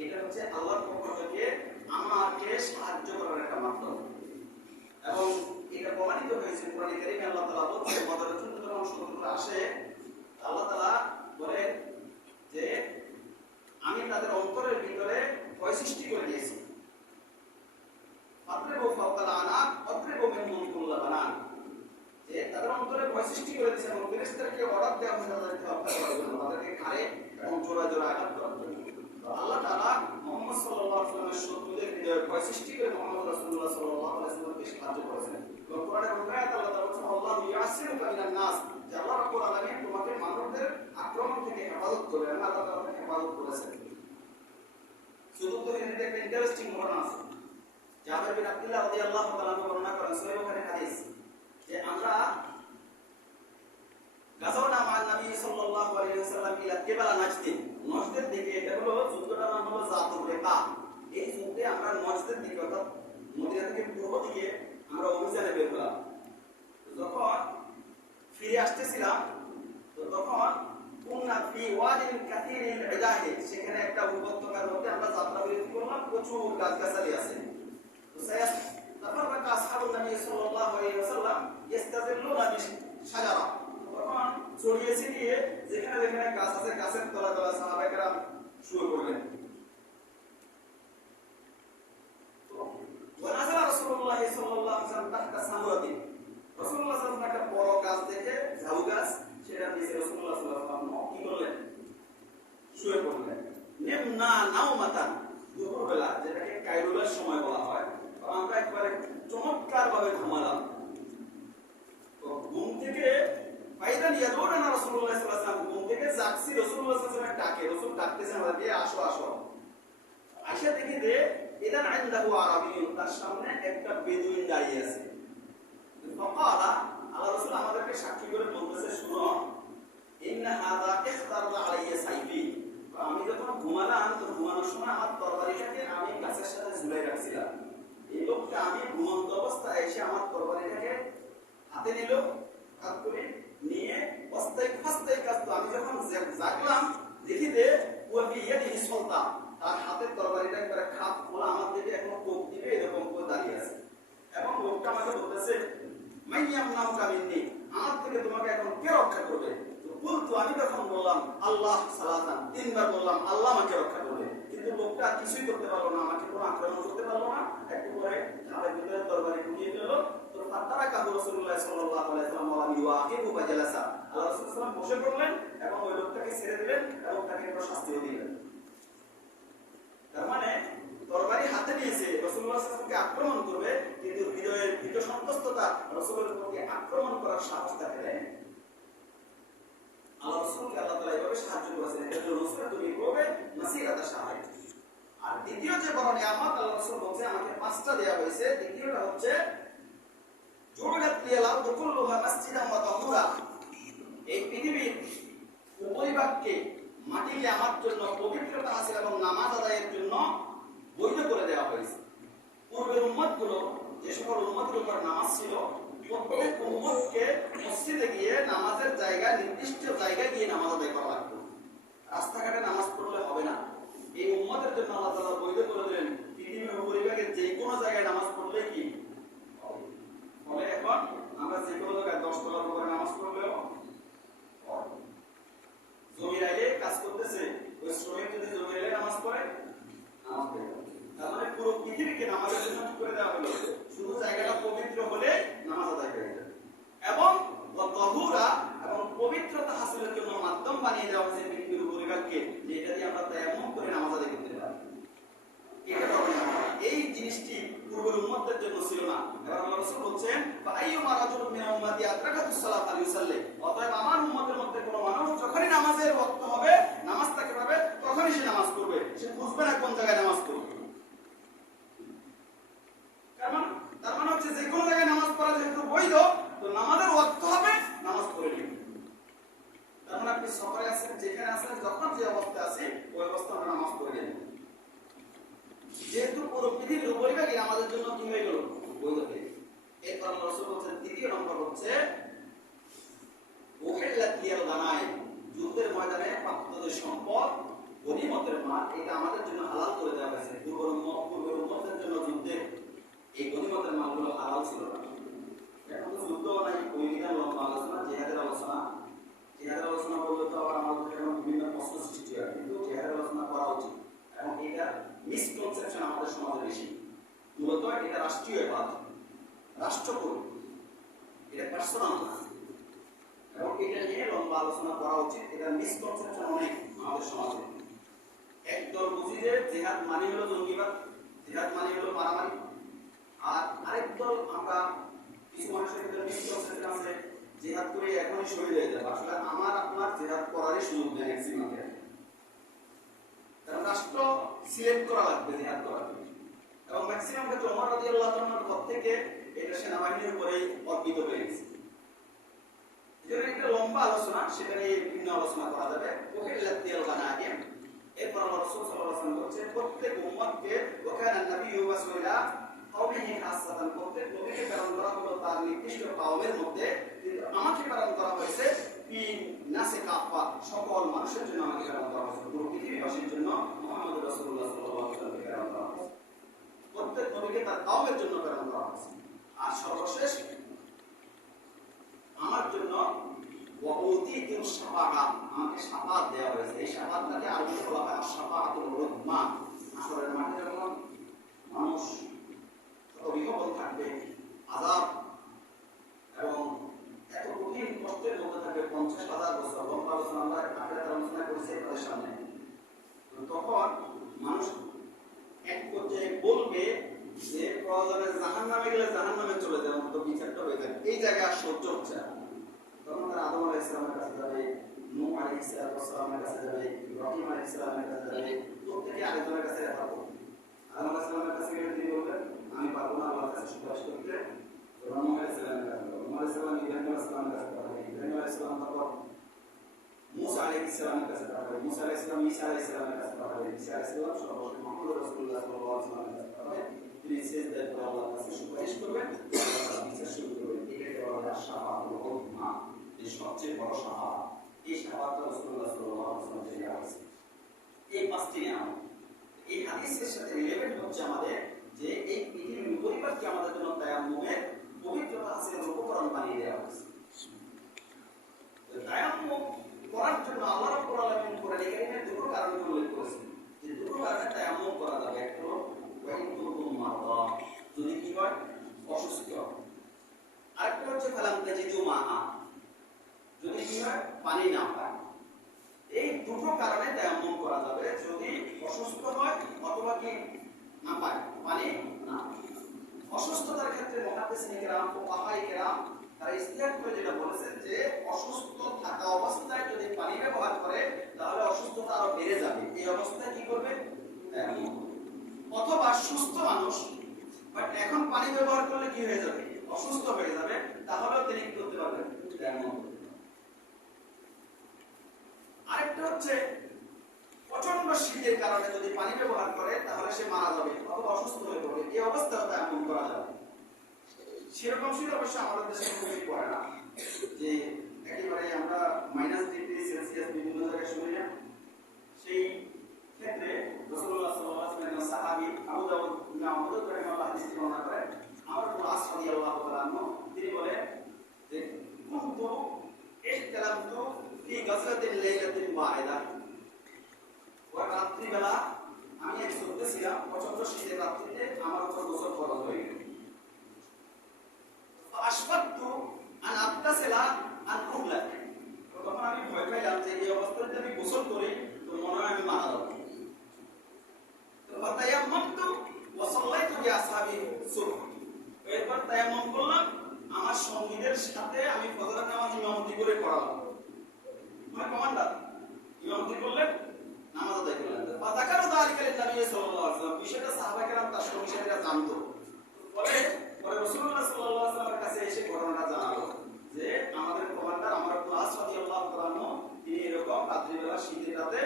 এটা হচ্ছে আল্লাহর পক্ষ থেকে আমাকে সাহায্য করার একটা মাধ্যম। এবং এটা প্রমাণিত হয়েছে কোরআনে কারীমে, আল্লাহ তাআলা বলেন, বদরের যুদ্ধে যখন শত্রুরা আসে, আল্লাহ তাআলা বলেন যে আমি তাদের অন্তরের ভিতরে ভয় সৃষ্টি করে দিয়েছি। ফাতরিবু ফাওকাল আনাক ওয়াদরিবু মিনহুম কুল্লা বানান, যে তাদের অন্তরে ভয় সৃষ্টি করে দিয়েছে এবং ফেরেশতাদেরকে অর্ডার দেওয়া হয়েছে তাদেরকে হত্যা করার জন্য, তাদেরকে ঘাড়ে এবং জোড়া জোড়া আঘাত করার জন্য। তো আল্লাহ তাআলা মুহাম্মদ সাল্লাল্লাহু আলাইহি ওয়াসাল্লামের শত্রুদের হৃদয়ে ভয় সৃষ্টি করে মুহাম্মদ রাসূলুল্লাহ সাল্লাল্লাহু আলাইহি ওয়াসাল্লামকে সাহায্য করেছেন। কোরআনের অন্য আয়াতে আল্লাহ তাআলা বলেছেন, আল্লাহু ইয়াসিরুকা মিনান নাস, যে আল্লাহ রাব্বুল আলামিন তোমাকে মানুষদের আক্রমণ থেকে হেফাজত করবেন, আল্লাহ তাআলা হেফাজত করেছেন। চতুর্থ হিজরিতে একটা ইন্টারেস্টিং ঘটনা আছে। জাবের বিন আব্দুল্লাহ রাদিয়াল্লাহু তাআলা বর্ণনা করেন, সহিহ বুখারীর হাদিস, যে আমরা গাজাওনা মা নবী সাল্লাল্লাহু আলাইহি ওয়াসাল্লাম ইলা কিবালা নাজদিন, নজদের দিকে, এটা হলো যুদ্ধটার নাম হলো যাতুর রিকা। এই যুদ্ধে আমরা নজদের দিকে, অর্থাৎ মদিনা থেকে পূর্ব দিকে আমরা অভিযানে বের হলাম। যখন ফিরে আসতেছিলাম, তো তখন কুননা ফি ওয়াদিন কাসীরিল ইদাহি, সেখানে একটা উপত্যকার মধ্যে আমরা যাত্রা বিরতি করলাম, প্রচুর গাছগাছালি আছে। তো সায়াস তাফাররাকা আসহাবুন নবী সাল্লাল্লাহু আলাইহি ওয়াসাল্লাম ইস্তাযিল্লুনা বিশাজারা, তখন ছড়িয়ে ছিটিয়ে যেখানে যেখানে গাছ আছে গাছের তলায় তলায় সাহাবায়ে কেরাম শুয়ে পড়লেন। ونزل رسول الله صلى الله عليه وسلم تحت سمرة রাসূলুল্লাহ সাল্লাল্লাহু আলাইহি ওয়াসাল্লাম একটা বড় গাছ দেখে ঝাউ গাছ সেটা নিচে রাসূলুল্লাহ সাল্লাল্লাহু আলাইহি ওয়াসাল্লাম কি করলেন শুয়ে পড়লেন নিম্না নাওমাতান দুপুরবেলা যেটাকে কাইলুলার সময় বলা হয় আমরা একবারে চমৎকার ভাবে ঘুমালাম তো ঘুম থেকে ফাইদান ইয়াদুনা রাসূলুল্লাহ সাল্লাল্লাহু আলাইহি ওয়াসাল্লাম ঘুম থেকে জাগছি রাসূলুল্লাহ সাল্লাল্লাহু আলাইহি ওয়াসাল্লাম ডাকে রাসূল ডাকতেছেন আমাদেরকে আসো আসো আয়েশা দেখি যে ইদান ইনদাহু আরাবিয়্যুন তার সামনে একটা বেদুইন দাঁড়িয়ে আছে ফাকালা আল্লাহ রাসূল আমাদেরকে সাক্ষী করে বলতেছে শুনো ইন্না হাযা ইখতারা আলাইয়া সাইফি আমি যখন ঘুমালাম তো ঘুমানোর সময় আমার তরবারিটাকে আমি গাছের সাথে ঝুলাই রাখছিলাম এই লোকটা আমি ঘুমন্ত অবস্থায় এসে আমার তরবারিটাকে হাতে নিল হাত করে নিয়ে অস্তাই কাজ তো আমি যখন জাগলাম দেখি যে ওয়া ফি ইয়াদিহি সুলতা তার হাতের তরবারিটা একবারে খাপ খোলা আমার দিকে এখন কোপ দিবে এরকম করে দাঁড়িয়ে আছে এবং লোকটা আমাকে বলতেছে মাইয়াম নাম কামিননি আমার থেকে তোমাকে এখন কে রক্ষা করবে তো বলতো আমি তখন বললাম আল্লাহ সালাতান তিনবার বললাম আল্লাহ আমাকে রক্ষা করবে কিন্তু লোকটা কিছুই করতে পারলো না আমাকে কোনো আক্রমণ করতে পারলো না একটু পরে ঘাড়ের ভিতরে তরবারি ঢুকিয়ে ফেললো তো ফাতারা কাবু রাসূলুল্লাহ সাল্লাল্লাহু আলাইহি ওয়াসাল্লাম ওয়া ইওয়াকিবু বাজালাসা আল্লাহ রাসূল সাল্লাল্লাহু আলাইহি ওয়াসাল্লাম বসে পড়লেন এবং ওই লোকটাকে ছেড়ে দিলেন এবং তাকে একটা শাস্তিও দিলেন তার মানে তরবারি হাতে নিয়েছে রাসূলুল্লাহ সাল্লাল্লাহু আলাইহি ওয়াসাল্লামকে আক্রমণ করবে কিন্তু হৃদয়ের ভীত সন্তুষ্টতা রাসূলের প্রতি আক্রমণ করার সাহস তাকে দেয় আল্লাহ রাসূলকে আল্লাহ তাআলা এইভাবে সাহায্য করেছেন এর জন্য তুমি করবে নাসিরাতা সাহায্য আর দ্বিতীয় যে বড় নিয়ামত আল্লাহ রাসূল বলছে আমাকে পাঁচটা দেয়া হয়েছে দ্বিতীয়টা হচ্ছে জুড়াত লিয়াল কুল্লুহা মাসজিদান ওয়া তাহুরা এই পৃথিবীর উপরিভাগকে মাটিকে আমার জন্য পবিত্রতা হাসিল এবং নামাজ আদায়ের জন্য বৈধ করে দেওয়া হয়েছে পূর্বের উম্মতগুলো যে সকল উম্মতের উপর নামাজ ছিল প্রত্যেক উম্মতকে মসজিদে গিয়ে নামাজের জায়গায় নির্দিষ্ট জায়গায় গিয়ে নামাজ আদায় করা লাগতো রাস্তাঘাটে নামাজ পড়লে হবে না এই উম্মতের জন্য আল্লাহ তাআলা বৈধ করে দিলেন পৃথিবীর উপরিভাগে যে কোনো জায়গায় নামাজ পড়লে কি ফলে এখন আমরা যে কোনো জায়গায় 10 তলার উপরে নামাজ পড়লেও জমির আইলে কাজ করতেছে ওই শ্রমিক যদি জমির আইলে নামাজ পড়ে নামাজ পড়ে তার মানে পুরো পৃথিবীকে নামাজের জন্য করে দেওয়া হলো শুধু জায়গাটা পবিত্র হলে নামাজ আদায় হয়ে যাবে এবং তাহুরা এবং পবিত্রতা হাসিলের জন্য মাধ্যম বানিয়ে দেওয়া হয়েছে পৃথিবীর উপরিভাগকে যে এটা দিয়ে আমরা তায়াম্মুম করে নামাজ আদায় করতে পারি এটা হবে না এই জিনিসটি পূর্বের উম্মতের জন্য ছিল না এবং আল্লাহ রাসূল বলেন ফাআইয়ুমা রাজুলুম মিন উম্মতি আদরাকাতুস সালাত ফালিউসাল্লি অতএব আমার উম্মতের মধ্যে কোনো মানুষ যখনই নামাজের ওয়াক্ত হবে নামাজ তাকে পাবে তখনই সে নামাজ পড়বে সে বুঝবে না কোন জায়গায় নামাজ পড়বে কারণ তার মানে হচ্ছে যে কোন জায়গায় নামাজ পড়া যেহেতু বৈধ তো নামাজের ওয়াক্ত হবে নামাজ পড়ে নিন তার মানে আপনি সফরে আছেন যেখানে আছেন যখন যে অবস্থায় আছে ওই অবস্থায় আমরা নামাজ পড়ে নিন যেহেতু পুরো পৃথিবীর উপরিভাগে আমাদের জন্য কি হয়ে গেল বৈধ হয়ে এরপর আল্লাহ রাসূল বলেন দ্বিতীয় নম্বর হচ্ছে উহিল্লাত লিয়াল গানাই যুদ্ধের ময়দানে প্রাপ্তদের সম্পদ গনিমতের মাল এটা আমাদের জন্য হালাল করে দেওয়া হয়েছে পূর্বের উম্মতের জন্য যুদ্ধে এই গনিমতের মালগুলো হালাল ছিল না এখন তো যুদ্ধ নাই ওই বিধান লম্বা আলোচনা জিহাদের আলোচনা বললে তো আবার আমাদের এখানে বিভিন্ন প্রশ্ন সৃষ্টি হয় কিন্তু জিহাদের আলোচনা করা উচিত এবং এটা মিসকনসেপশন আমাদের সমাজে বেশি মূলত এটা রাষ্ট্রীয় ইবাদত রাষ্ট্রকর্ম এটা পার্সোনাল না এবং এটা নিয়ে লম্বা আলোচনা করা উচিত এটা মিসকনসেপশন অনেক আমাদের সমাজে একদল বুঝি যে জিহাদ মানে হলো জঙ্গিবাদ জিহাদ মানে হলো মারামারি আর আরেক দল আমরা কিছু মানুষের ভিতরে মিসকনসেপশন আছে জিহাদ করে এখনই শহীদ হয়ে যাবে আসলে আমার আপনার জিহাদ করারই সুযোগ দেয় ম্যাক্সিমাম কারণ রাষ্ট্র সিলেক্ট করা লাগবে জিহাদ করার জন্য এবং ম্যাক্সিমাম ক্ষেত্রে ওমর রাদিয়াল্লাহু তাআলার পর থেকে এটা সেনাবাহিনীর উপরেই অর্পিত হয়ে গেছে এর একটা লম্বা আলোচনা সেটা নিয়ে বিভিন্ন আলোচনা করা যাবে উহিল্লাত লিয়াল গানাইম এরপর আল্লাহ রাসূল সাল্লাল্লাহু আলাইহি ওয়াসাল্লাম বলেছেন প্রত্যেক উম্মতকে ওয়াকানা নাবিয়্যু রাসূলা কওমিহি খাসসাতান প্রত্যেক নবীকে প্রেরণ করা হলো তার নির্দিষ্ট কওমের মধ্যে কিন্তু আমাকে প্রেরণ করা হয়েছে নাসে কাফা সকল মানুষের জন্য আমাকে প্রেরণ করা হয়েছে পুরো পৃথিবীবাসীর জন্য মুহাম্মদ রাসূলুল্লাহ সাল্লাল্লাহু আলাইহি ওয়াসাল্লামকে প্রেরণ করা হয়েছে প্রত্যেক নবীকে তার কওমের জন্য প্রেরণ করা হয়েছে আর সর্বশেষ আমার জন্য ওয়াউতিতুস শাফাআত আমাকে শাফাআত দেওয়া হয়েছে এই শাফাআতটাকে আরবিতে বলা হয় আশ-শাফাআত মা আসরের মাঠে যখন মানুষ কত বিহবল থাকবে, আযাব এবং এত কঠিন কষ্টের মধ্যে থাকবে 50,000 বছর। আলোচনা আমরা আখেরাত আলোচনা করেছি আপনাদের সামনে। তখন মানুষ এক পর্যায়ে বলবে যে প্রয়োজনে জাহান্নামে গেলে জাহান্নামে চলে যাবে, অন্তত বিচারটা হয়ে যাবে, এই জায়গায় আর সহ্য হচ্ছে না। তখন তারা আদম আলাইহিস সালামের কাছে যাবে, নূহ আলাইহিস সালামের কাছে যাবে, ইব্রাহিম আলাইহিস সালামের কাছে যাবে, প্রত্যেকে আরেকজনের কাছে রেফার করবে। আদম আলাইহিস সালামের কাছে গেলে তিনি বলবেন আমি পারবো না আল্লাহর কাছে সুপারিশ করতে। নূহ আলাইহিস সালামের কাছে যাবে, নূহ আলাইহিস সালাম ইব্রাহিম আলাইহিস সালামের কাছে যাবে, ইব্রাহিম আলাইহিস সালাম তারপর মুসা আলাইহিস সালামের কাছে যাবে, মুসা আলাইহিস সালাম ঈসা আলাইহিস সালামের কাছে যাবে, ঈসা আলাইহিস সালাম সর্বশেষ মুহাম্মদ রাসূলুল্লাহ সাল্লাল্লাহু আলাইহি ওয়াসাল্লামের কাছে যাবে। তিনি সিজদায় পড়ে আল্লাহর কাছে সুপারিশ করবেন, আল্লাহ বিচার শুরু করবেন। এটাকে বলা হয় শাফাআতুল উযমা, এই সবচেয়ে বড় শাফাআত। এই শাফাআতটা রাসূলুল্লাহ সাল্লাল্লাহু আলাইহি ওয়াসাল্লাম থেকে আছে। এই পাঁচটি নিয়ম, এই হাদিসের সাথে রিলেভেন্ট হচ্ছে আমাদের যে এই পৃথিবীর পরিবারকে আমাদের জন্য তায়াম্মুমের পবিত্রতা হাসিলের উপকরণ বানিয়ে দেওয়া হয়েছে। তায়াম্মুম করার জন্য আল্লাহ রাব্বুল আলামিন কোরআনে কারীমে দুটো কারণ উল্লেখ করেছেন, যে দুটো কারণে তায়াম্মুম করা যাবে। একটা হলো ওয়াইকুম মারদা, যদি কি হয় অসুস্থ, আরেকটা হচ্ছে ফালাম তাজিদু মাআ, যদি কি হয় পানি না পায়। এই দুটো কারণে তায়াম্মুম করা যাবে, যদি অসুস্থ হয় অথবা কি না পায় পানি না। অসুস্থতার ক্ষেত্রে মুহাদ্দিসিন কিরাম ফুকাহায়ে কিরাম তারা ইস্তিহাদ করে যেটা বলেছেন যে অসুস্থ থাকা অবস্থায় যদি পানি ব্যবহার করে তাহলে অসুস্থতা আরো বেড়ে যাবে। এই অবস্থায় কি করবে? অথবা সুস্থ মানুষ বাট এখন পানি ব্যবহার করলে কি হয়ে যাবে? অসুস্থ হয়ে যাবে, তাহলেও তিনি কি করতে পারবেন? আরেকটা হচ্ছে প্রচন্ড শীতের কারণে যদি পানি ব্যবহার করে তাহলে সে মারা যাবে অথবা অসুস্থ হয়ে পড়বে, এই অবস্থাও তায়াম্মুম করা যাবে। সেরকম শীত অবশ্য আমাদের দেশে খুবই পড়ে না, যে একেবারে আমরা -ডিগ্রি সেলসিয়াস বিভিন্ন জায়গায় শুনি না। সেই ক্ষেত্রে রাসূলুল্লাহ সাল্লাল্লাহু আলাইহি ওয়াসাল্লাম সাহাবী আবু দাউদ ইমাম রাহিমাহুল্লাহ হাদিস বর্ণনা করেন, আমর ইবনে আস রাদিয়াল্লাহু তাআলা আনহু তিনি বলে যে কুনতু ইহতালামতু ফি গাজরাতিল লাইলাতিল বা'িদা, ওই রাত্রিবেলা আমি এক সত্যি ছিলাম, প্রচন্ড শীতের রাত্রিতে আমার উপর গোসল ফরজ হয়ে গেল। আশফাকতু আন আবতাসিলা আন উহলাক, তখন আমি ভয় পেলাম যে এই অবস্থাতে আমি গোসল করি তো মনে হয় আমি মারা যাব। তো ফাতায়াম্মামতু ওয়া সাল্লাইতু বিআসহাবি সুবহ, এরপর তায়াম্মুম করলাম, আমার সঙ্গীদের সাথে আমি ফজরের নামাজ ইমামতি করে পড়ালাম। মানে কমান্ডার ইমামতি করলেন, নামাজ আদায় করলেন। ফাযাকারা যালিকা লিন-নবী সাল্লাল্লাহু আলাইহি ওয়াসাল্লাম, বিষয়টা সাহাবা কেরাম তার সঙ্গী সাথীরা জানতো। পরে রাসূলুল্লাহ সাল্লাল্লাহু আলাইহি ওয়াসাল্লামের কাছে এসে ঘটনাটা জানালো যে আমাদের কমান্ডার আমর ইবনে আস রাদিয়াল্লাহু তাআলা আনহু তিনি এরকম রাত্রিবেলা শীতের রাতে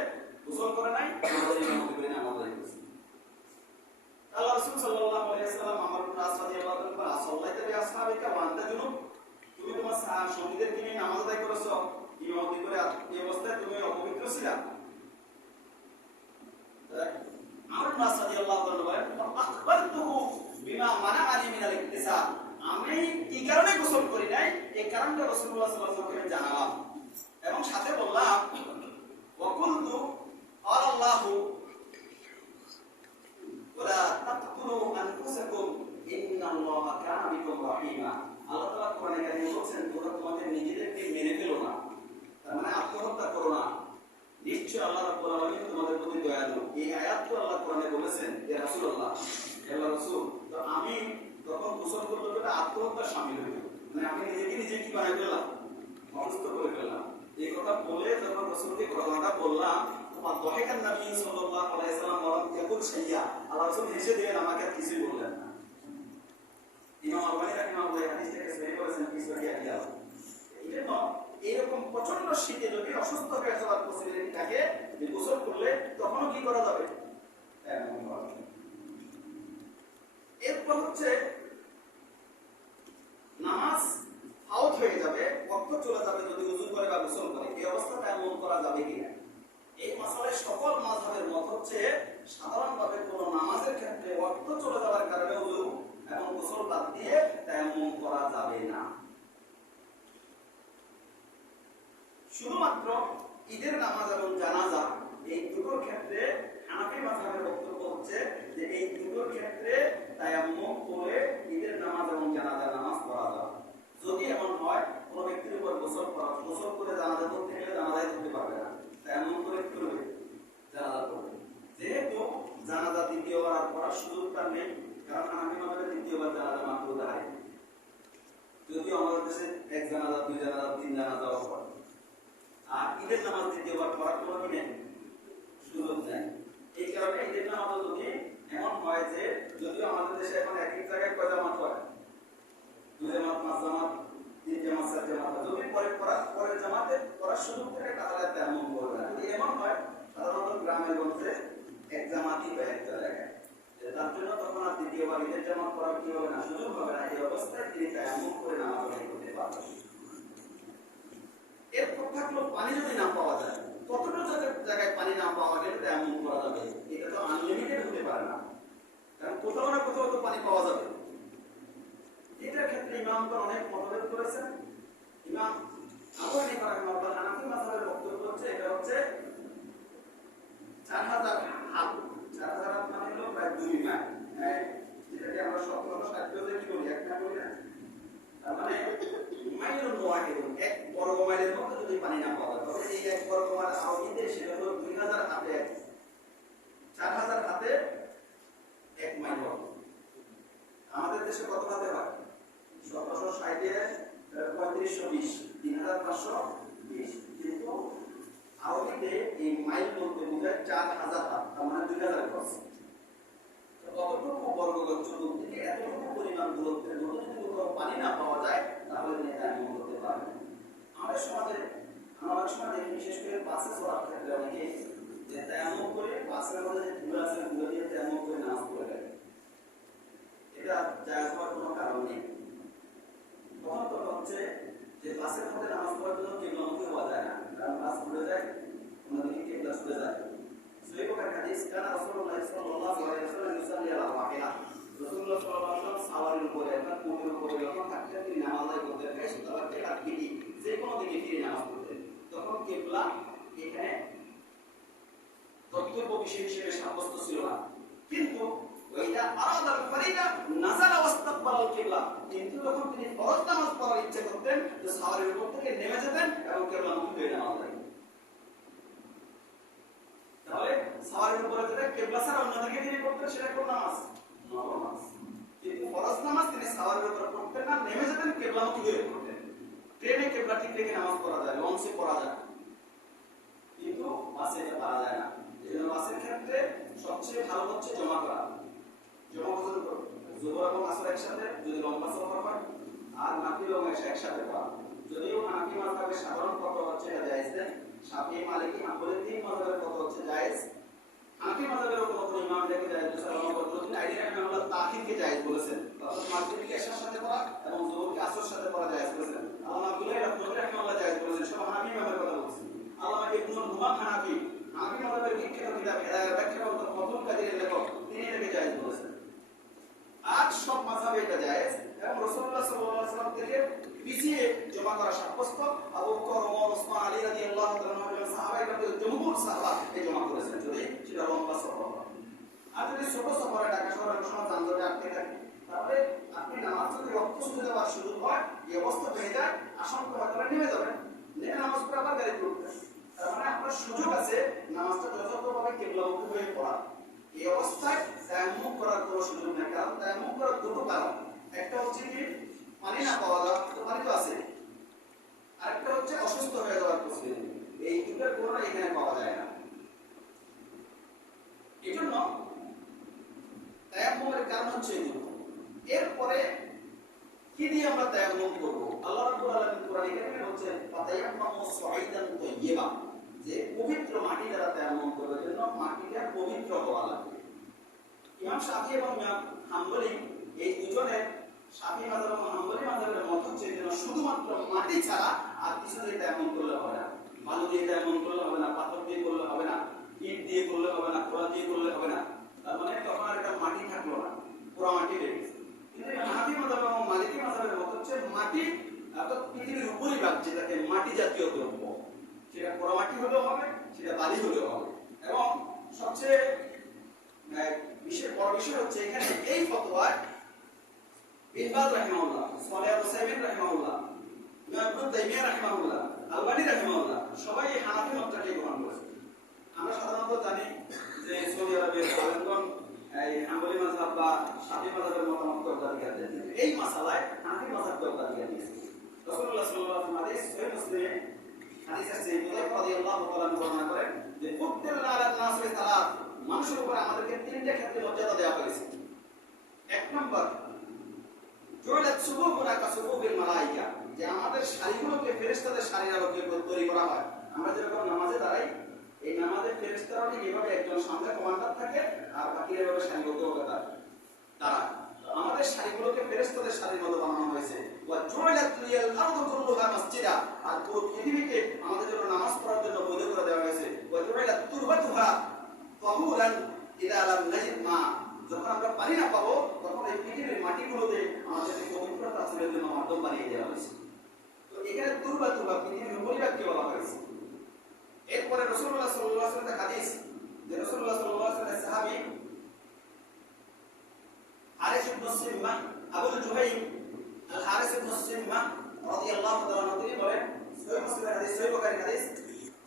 গোসল করে নাই, আমাদের ইমামতি করে নামাজ আদায় করেছে। আল্লাহ রাসূল সাল্লাল্লাহু আলাইহি ওয়াসাল্লাম আমর ইবনে আস রাদিয়াল্লাহু তাআলা সাল্লাইতা বিআসহাবিকা ওয়া আনতা জুনুব, তুমি তোমার সঙ্গীদেরকে নিয়ে নামাজ আদায় করেছো ইমামতি করে, এই অবস্থায় তুমি অপবিত্র ছিলা? আমর ইবনে আস রাদিয়াল্লাহু তাআলা বলেন আখবারতুহু বিমা মানাআনি মিনাল ইকতিসাব, আমি কি কারণে গোসল করি নাই এই কারণটা রাসূলুল্লাহ সাল্লাল্লাহু আলাইহি ওয়াসাল্লামকে জানালাম, এবং সাথে বললাম ওয়া কুনতু আল্লাহু ওয়ালা তাকতুলু আনফুসাকুম ইন্নাল্লাহা কানা বিকুম রাহিমা। আল্লাহ তাআলা কোরআনে কারীমে বলেছেন তোমরা তোমাদের নিজেদেরকে মেরে ফেলো না, তার মানে আত্মহত্যা করো না, নিশ্চয় আল্লাহ রাব্বুল আলামিন তোমাদের প্রতি দয়ালু। এই আয়াত তো আল্লাহ কোরআনে বলেছেন ইয়া রাসূলুল্লাহ, আল্লাহ রাসূল, তো আমি তখন গোসল করতে গেলে আত্মহত্যা শামিল হইল, মানে আমি নিজেকে নিজে কি বানাই ফেললাম? অসুস্থ করে ফেললাম। এই কথা বলে যখন রাসূলকে ঘটনাটা বললাম, তোমার দহেকান নবী সাল্লাল্লাহু আলাইহি ওয়াসাল্লাম বলেন ইয়াকুল শাইয়া, আল্লাহ রাসূল হেসে দিলেন, আমাকে আর কিছুই বললেন না। ইমাম আলবানী রাহিমাহুল্লাহ হাদিসটাকে সহিহ করেছেন কি সহিহ দিয়া। এইজন্য এরকম প্রচন্ড শীতে যদি অসুস্থ হয়ে যাওয়ার পসিবিলিটি থাকে যে গোসল করলে তখনও কি করা যাবে? এরপর হচ্ছে নামাজ আউট হয়ে যাবে, ওয়াক্ত চলে যাবে যদি ওযু করে বা গোসল করে, এই অবস্থাটা এমন করা যাবে কিনা? এই মাসালায় সকল মাযহাবের মত হচ্ছে সাধারণভাবে কোন নামাজের ক্ষেত্রে ওয়াক্ত চলে যাওয়ার কারণে ওযু এবং গোসল বাদ দিয়ে তায়াম্মুম করা যাবে না। শুধুমাত্র ঈদের নামাজ এবং জানাজা এই দুটোর ক্ষেত্রে হানাফি মাযহাবের হচ্ছে যে এই দুটোর ক্ষেত্রে তায়াম্মুম করে ঈদের নামাজ এবং জানাজার নামাজ পড়া যাবে। যদি এমন হয় কোনো ব্যক্তির উপর গোসল করে জানাজা পড়তে গেলে জানাজায় ধরতে পারবে না, তায়াম্মুম করে কি করবে? জানাজা পড়বে। যেহেতু জানাজা দ্বিতীয়বার আর পড়ার সুযোগটা নেই, কারণ হানাফি মাযহাবে দ্বিতীয়বার জানাজা মাকরুহ হয়। যদিও আমাদের দেশে এক জানাজা, দুই জানাজা, তিন জানাজাও পড়ে, আর ঈদের নামাজ দ্বিতীয়বার পড়ার কোনো কি নেই, সুযোগ নেই। এই কারণে ঈদের নামাজ যদি এমন হয় যে, যদিও আমাদের দেশে এখন এক এক জায়গায় কয় জামাত হয়, দুই জামাত, পাঁচ জামাত, তিন জামাত, চার জামাত, যদি পরের জামাতে পড়ার সুযোগ থাকে তাহলে তেমন করবে না। যদি এমন হয় সাধারণত গ্রামের গঞ্জে এক জামাতই হয় একটা জায়গায়, তার জন্য তখন আর দ্বিতীয়বার ঈদের জামাত পড়ার কি হবে না, সুযোগ হবে না। এই অবস্থায় তিনি তেমন করে নামাজ আদায় করতে পারবেন। এরপর থাকলো পানি যদি না পাওয়া যায়, কতটা জায়গায় পানি না পাওয়া গেলে তেমন করা যাবে? এটা তো আনলিমিটেড হতে পারে না, কারণ কোথাও না কোথাও তো পানি পাওয়া যাবে। এটার ক্ষেত্রে ইমামগণ অনেক মতভেদ করেছেন। ইমাম আবু হানিফা রাহিমাহুল্লাহ হানাফি মাযহাবের বক্তব্য হচ্ছে এটা হচ্ছে 4000 হাত। 4000 হাত মানে হলো প্রায় 2 মাইল। যেটাকে আমরা 1760 তে কি বলি, এক মাইল বলি না, তার মানে মাইলুন ওয়াহিদুন, এক বর্গ মাইলের মধ্যে যদি পানি না পাওয়া যায়, তবে এই এক বর্গ মাইল আরবিতে সেটা হলো 2000 হাতে, 4000 হাতে এক মাইল হবে। আমাদের দেশে কত হাতে হয়? 1760 এ 3520, 3520। কিন্তু আরবিতে এই মাইল বলতে বোঝায় 4000 হাত, তার মানে 2000 ক্রস। কতটুকু বর্গগজ চতুর্দিকে এতটুকু পরিমাণ দূরত্বের মধ্যে যদি কোথাও পানি না পাওয়া যায় তাহলে তিনি তায়াম্মুম করতে পারবেন। আমাদের সমাজে বিশেষ করে বাসে চলার ক্ষেত্রে অনেকে যে তায়াম্মুম করে বাসের মধ্যে যে ধুলো আছে ধুলো দিয়ে তায়াম্মুম করে নামাজ পড়ে যায়, এটা জায়েজ হওয়ার কোনো কারণ নেই। প্রথমত হচ্ছে যে বাসের মধ্যে নামাজ পড়ার জন্য কিবলামুখী হওয়া যায় না, কারণ বাস ঘুরে যায়, অন্যদিকে কিবলা চলে যায়। সহিহ বুখারী হাদিস, কানা রাসূলুল্লাহ সাল্লাল্লাহু আলাইহি ওয়াসাল্লাম ইউসাল্লি আলা রাহিলা, রাসূলুল্লাহ সাল্লাল্লাহু আলাইহি ওয়াসাল্লাম সাওয়ারির উপরে অর্থাৎ উটের উপরে যখন থাকতেন তিনি নামাজ আদায় করতেন, সুতরাং হাত ফিরি যে কোনো দিকে ফিরে নামাজ পড়তেন। তখন কিবলা এখানে কর্তব্য বিষয় হিসেবে সাব্যস্ত ছিল না, কিন্তু ওইটা আলাদা ফরিদা নাযালা ওয়াস্তাকবালাল কিবলা, কিন্তু যখন তিনি ফরজ নামাজ পড়ার ইচ্ছা করতেন তো সাওয়ারির উপর থেকে নেমে যেতেন এবং কিবলামুখী হয়ে নামাজ পড়তেন। তাহলে সাওয়ারির উপরে যেটা কিবলা ছাড়া অন্যদিকে তিনি পড়তেন সেটা কোন নামাজ? নফল নামাজ। কিন্তু ফরজ নামাজ তিনি সাওয়ারির উপর পড়তেন না, নেমে যেতেন কিবলামুখী হয়ে পড়তেন। ট্রেনে কিবলা ঠিক রেখে নামাজ পড়া যায়, লঞ্চে পড়া যায়, কিন্তু বাসে এটা পারা যায় না। এজন্য বাসের ক্ষেত্রে সবচেয়ে ভালো হচ্ছে জমা করা। জমা করতে জোহর এবং আসর একসাথে যদি লম্বা সফর হয়, আর মাগরিব এবং এশা একসাথে পড়া। যদিও হানাফি মাযহাবের সাধারণ কথা হচ্ছে এটা জায়েজ নেই, শাফিঈ, মালিকি, হাম্বলি তিন মাযহাবের কথা হচ্ছে জায়েজ। হানাফি মাযহাবের কোনো ইমাম দেখে জায়েজ সালাম বদরুদ্দিন আইডি রাহিমাহুল্লাহ তাখিরকে জায়েজ বলেছেন, অর্থাৎ মাগরিবকে এশার সাথে পড়া এবং জোহরকে আসরের সাথে পড়া জায়েজ বলেছেন। আল্লামা আব্দুল্লাহ রাহিমাহুল্লাহ জায়েজ বলেছেন, সব হানাফি মাযহাবের কথা বলছেন। আল্লামা ইবনুল হুমাম হানাফি মাযহাবের বিখ্যাত কিতাব হেদায়াত ব্যাখ্যা ও ফতুল কাদিরের লেখক, তিনি এটাকে জায়েজ বলেছেন। আর সব মাযহাবে এটা জায়েজ এবং রাসূলুল্লাহ সাল্লাল্লাহু আলাইহি ওয়াসাল্লাম থেকে পিছিয়ে জমা করা সাব্যস্ত। আবু বকর, ওমর, ওসমান, আলী রাদিয়াল্লাহু তাআলা এবং সাহাবায়ে জমহুর সাহাবা এই জমা করেছেন, যদি সেটা লম্বা সফর হয়। আর যদি ছোট সফরে ঢাকা শহরে অনেক সময় যানজটে আটকে থাকে, তাহলে আপনি নামাজ যদি রক্ত শুরু দেওয়ার শুরু হয়, এই অবস্থা হয়ে যায়, আশঙ্কা হয় তাহলে নেমে যাবেন, নেমে নামাজ পড়ে আবার গাড়ি উঠবেন। তার মানে আপনার সুযোগ আছে নামাজটা যথাযথভাবে কিবলামুখী হয়ে পড়া। এই অবস্থায় তায়াম্মুম করার কোনো সুযোগ নেই, কারণ তায়াম্মুম করার দুটো কারণ, একটা হচ্ছে কি পানি না পাওয়া যাওয়া, পানি তো আছে, আরেকটা হচ্ছে অসুস্থ হয়ে যাওয়ার পরিস্থিতি। এই দুটোর কোনো এখানে পাওয়া যায় না। এই জন্য তায়াম্মুমের কারণ হচ্ছে এই দুটো। এরপরে কি দিয়ে আমরা তায়াম্মুম করব? আল্লাহ রাব্বুল আলামিন কোরআনে কারিমে বলছেন ফাতায়াম্মামু সাঈদান তাইয়্যিবা, যে পবিত্র মাটি দ্বারা তায়াম্মুম করার জন্য মাটিটা পবিত্র হওয়া লাগবে। ইমাম শাফিঈ এবং ইমাম হাম্বলি এই দুজনের, শাফিঈ মাযহাব এবং হাম্বলি মাযহাবের মত হচ্ছে যে শুধুমাত্র মাটি ছাড়া আর কিছু দিয়ে তায়াম্মুম করলে হবে না। বালু দিয়ে তায়াম্মুম করলে হবে না, পাথর দিয়ে করলে হবে না, ইট দিয়ে করলে হবে না, খোলা দিয়ে করলে হবে না। তার মানে তখন আর এটা মাটি থাকলো না, পুরো মাটি রয়ে গেছে। কিন্তু হানাফি মাযহাব এবং মালিকি মাযহাবের মত হচ্ছে মাটি অর্থাৎ পৃথিবীর উপরিভাগ যেটাকে মাটি জাতীয় দ্রব্য, সেটা পোড়ামাটি হলেও হবে, সেটা বালি হলেও হবে। এবং সবচেয়ে বিষয় হচ্ছে এখানে এই ফতোয়ায় বিন বাজ রাহিমাহুল্লাহ, সালেহ আল উসাইমিন রাহিমাহুল্লাহ, ইবনে তাইমিয়া রাহিমাহুল্লাহ, আলবানী রাহিমাহুল্লাহ সবাই এই হানাফি মতটাকে গ্রহণ করেছে। আমরা সাধারণত জানি যে সৌদি আরবের আলেমগণ এই হাম্বলি মাযহাব বা শাফিঈ মাযহাবের মতামতকে অগ্রাধিকার দেন। এই মাসালায় হানাফি মাযহাবকে অগ্রাধিকার দিয়েছে। রাসূলুল্লাহ সাল্লাল্লাহু আলাইহি ওয়াসাল্লাম হাদিস সহিহ মুসলিমে হাদিস আছে, হুযায়ফা রাদিয়াল্লাহু তাআলা বর্ণনা করেন যে ফুদ্দিলনা আলা নাসি সালাত, মানুষের উপর আমাদেরকে তিনটা ক্ষেত্রে মর্যাদা দেওয়া হয়েছে। এক নম্বর জুইলাত সুবুহুনা কাসুবুবিল মালায়েকা, যে আমাদের শাড়িগুলোকে ফেরেশতাদের শাড়ির আলোকে তৈরি করা হয়। আমরা যেরকম নামাজে দাঁড়াই, এই নামাজের ফেরেশতারা ঠিক এইভাবে একজন সামনে কমান্ডার থাকে আর বাকিরা এভাবে সারিবদ্ধভাবে দাঁড়ায়। আমাদের শাড়িগুলোকে ফেরেশতাদের শাড়ির মতো বানানো হয়েছে। ওয়া জুইলাত লিয়াল আরদু কুল্লুহা মাসজিদা, আর পুরো পৃথিবীকে আমাদের জন্য নামাজ পড়ার জন্য বৈধ করে দেওয়া হয়েছে। ওয়া জুইলাত তুরবাতুহা তাহুরান ইদা লাম নাজিদ মা, যখন আমরা পানি না পাবো তখন এই পৃথিবীর মাটিগুলোতে আমাদেরকে পবিত্রতা হাসিলের জন্য মাধ্যম বানিয়ে দেওয়া হয়েছে। তো এখানে তুরবাতুহা পৃথিবীর উপরিভাগকে বলা হয়েছে। এরপরে রাসূলুল্লাহ সাল্লাল্লাহু আলাইহি ওয়াসাল্লাম হাদিস, যে রাসূলুল্লাহ সাল্লাল্লাহু আলাইহি ওয়াসাল্লাম সাহাবী হারিস ইবনে সিম্মা আবুল জুহাইম আল হারিস ইবনে সিম্মা রাদিয়াল্লাহু তাআলা আনহু তিনি বলেন, সহিহ মুসলিম হাদিস, সহিহ বুখারী হাদিস,